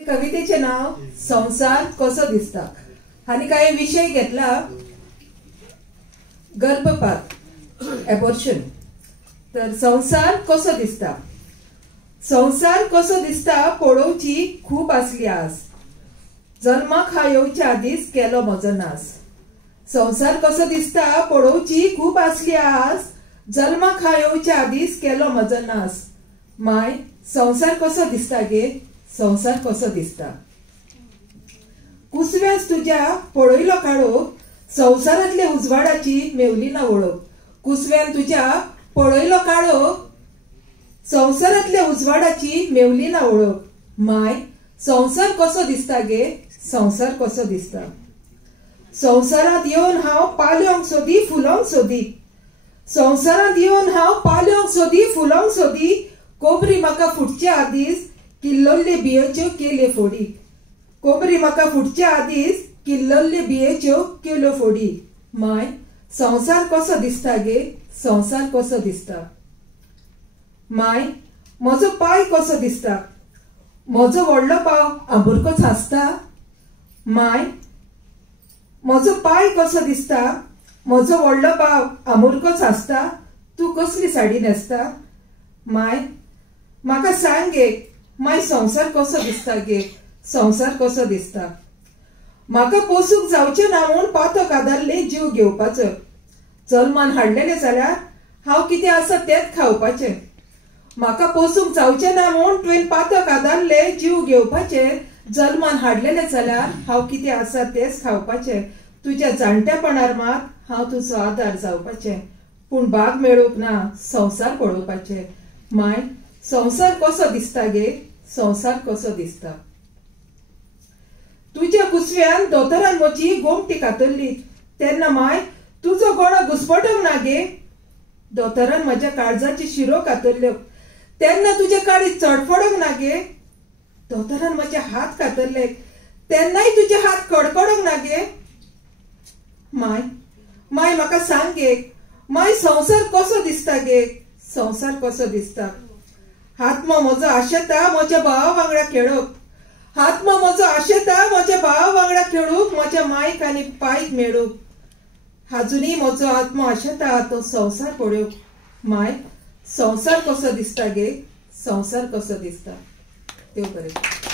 कवितेचे नाव संसार कसो दिसता आणि काय विषय घेतला गर्भपात एबॉर्शन। तर संसार कसो दिसता, संसार कसो दिसता पळोवची खूप आसली आस, जन्माक हा येवच्या आदीच केलो म्हजो नास। संसार कसो दिसता पळोवची खूप आसली आस, जन्माक हा येवच्या आदीच केलो म्हजो नास। माय संसार कसो दिसता गे, संसार कसो दिसता। कुसव्यास तुझ्या पळयलो काळोख, संसारातले उजवाडाची मेवली ना वळख। कुसव्यान तुझ्या पळयलो काळोख, संसारातले उजवाडाची मेवली ना वळख। माय संसार कसो दिसता गे, संसार कसो दिसता। संसारात येवन हांव पाल्योंक सोदी फुलोंक सोदी, संसारात येवन हांव पाल्योंक सोदी फुलोंक सोदी। कोबरी म्हाका फुटच्या आदीच किल्लोल्ले बियोच्यो केल्यो फोडी, कोबरी म्हाका फुटच्या आदीच किल्लोल्ले बियोच्यो केल्यो फोडी। माय संसार कसो दिसता गे, संसार कसो दिसता। माय म्हजो पाय कसो दिसता, म्हजो व्हडलो पाव आंबुरकोच हांसता। माय म्हजो पाय कसो दिसता, म्हजो व्हडलो पाव आंबुरकोच हांसता। तूं कसली साडी न्हेसता। माय म्हाका सांग गे, माय संसार कसो दिसता गे, संसार कसो दिसता। म्हाका पोसूक जावचें ना म्हूण पातो कादारले जीव घेवपाचो, जल्मान हाडलेले जाल्यार हांव कितें आसा तेंच खावपाचें। म्हाका पोसूक जावचें ना म्हूण तुवें पातो कादारले जीव घेवपाचे, जल्मान हाडलेले जाल्यार हांव कितें आसा तेंच खावपाचें। तुज्या जाणटेपणार मात हांव तुजो आदार जावपाचें, पूण भाग मेळूंक ना संसार पळोवपाचें। माय संसार कसो दिसता गे, संसार कसो दिसता। तुज्या कुसव्यान दोतोरान म्हजी गोमटी कातरली, तेन्ना माय तुजो गळो घुसपटोंक ना गे। दोतोरान म्हज्या काळजाची शिरो कातरल्यो, तेन्ना तुजे काळी चडफडोंक ना गे। दोतोरान म्हजे हात कातरले, तेन्नाय तुजे हात कडकडोंक ना गे। माय माय म्हाका सांग गे, माय संसार कसो दिसता गे, संसार कसो दिसता। आत्मा म्हजो आशेता म्हज्या भावा वांगडा खेळूंक, आत्मा म्हजो आशेता म्हज्या भावा वांगडा खेळूंक, म्हज्या मायक आनी पायक मेळूंक। आजुनी म्हजो आत्मा आशेता तो संसार पळोवंक। माय संसार कसो दिसता गे, संसार कसो दिसता। देव बरें करूं।